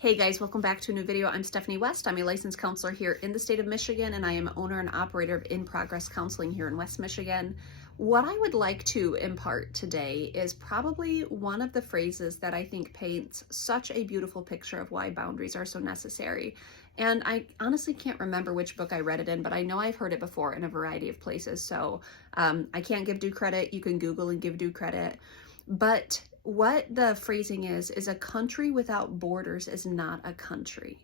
Hey guys, welcome back to a new video. I'm Stephanie West. I'm a licensed counselor here in the state of Michigan, and I am owner and operator of In Progress Counseling here in West Michigan. What I would like to impart today is probably one of the phrases that I think paints such a beautiful picture of why boundaries are so necessary. And I honestly can't remember which book I read it in, but I know I've heard it before in a variety of places. So I can't give due credit. You can Google and give due credit. But what the phrasing is a country without borders is not a country.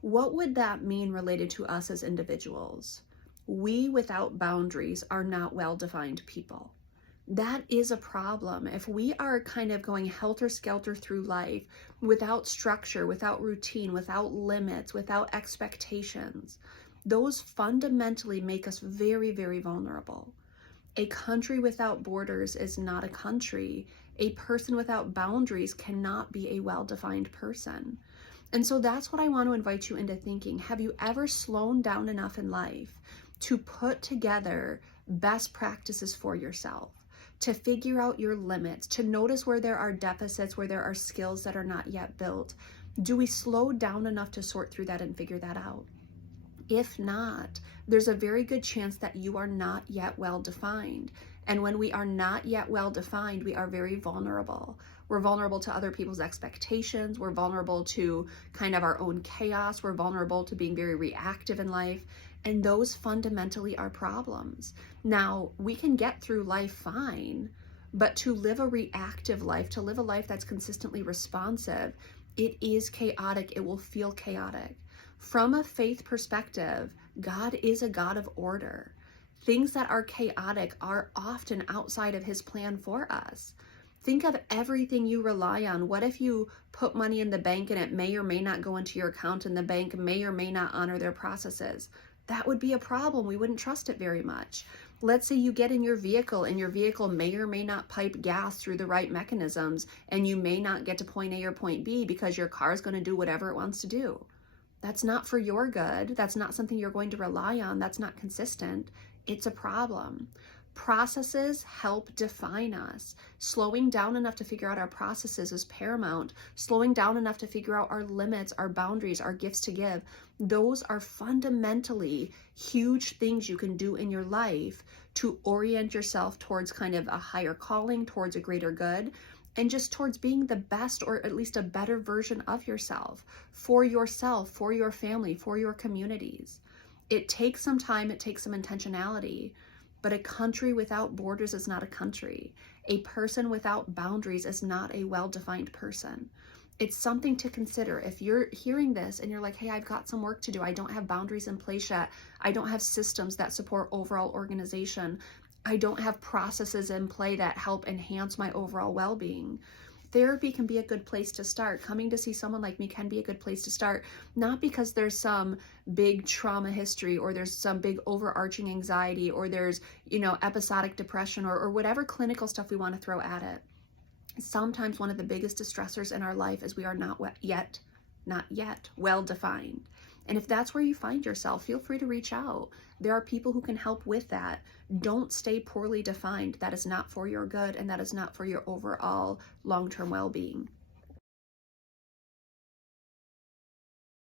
What would that mean related to us as individuals? We without boundaries are not well-defined people. That is a problem. If we are kind of going helter-skelter through life without structure, without routine, without limits, without expectations, those fundamentally make us very, very vulnerable. A country without borders is not a country. A person without boundaries cannot be a well-defined person. And so that's what I want to invite you into thinking. Have you ever slowed down enough in life to put together best practices for yourself, to figure out your limits, to notice where there are deficits, where there are skills that are not yet built? Do we slow down enough to sort through that and figure that out? If not, there's a very good chance that you are not yet well defined. And when we are not yet well defined, we are very vulnerable. We're vulnerable to other people's expectations. We're vulnerable to kind of our own chaos. We're vulnerable to being very reactive in life. And those fundamentally are problems. Now, we can get through life fine, but to live a reactive life, to live a life that's consistently responsive, it is chaotic. It will feel chaotic. From a faith perspective, God is a God of order. Things that are chaotic are often outside of his plan for us. Think of everything you rely on. What if you put money in the bank and it may or may not go into your account and the bank may or may not honor their processes? That would be a problem. We wouldn't trust it very much. Let's say you get in your vehicle and your vehicle may or may not pipe gas through the right mechanisms and you may not get to point A or point B because your car is going to do whatever it wants to do. That's not for your good. That's not something you're going to rely on. That's not consistent. It's a problem. Processes help define us. Slowing down enough to figure out our processes is paramount. Slowing down enough to figure out our limits, our boundaries, our gifts to give. Those are fundamentally huge things you can do in your life to orient yourself towards kind of a higher calling, towards a greater good, and just towards being the best or at least a better version of yourself, for your family, for your communities. It takes some time, it takes some intentionality, but a country without borders is not a country. A person without boundaries is not a well-defined person. It's something to consider. If you're hearing this and you're like, hey, I've got some work to do. I don't have boundaries in place yet. I don't have systems that support overall organization. I don't have processes in play that help enhance my overall well-being. Therapy can be a good place to start. Coming to see someone like me can be a good place to start, not because there's some big trauma history or there's some big overarching anxiety or there's, episodic depression or whatever clinical stuff we want to throw at it. Sometimes one of the biggest distressors in our life is we are not yet well defined. And if that's where you find yourself, feel free to reach out. There are people who can help with that. Don't stay poorly defined. That is not for your good, and that is not for your overall long-term well-being.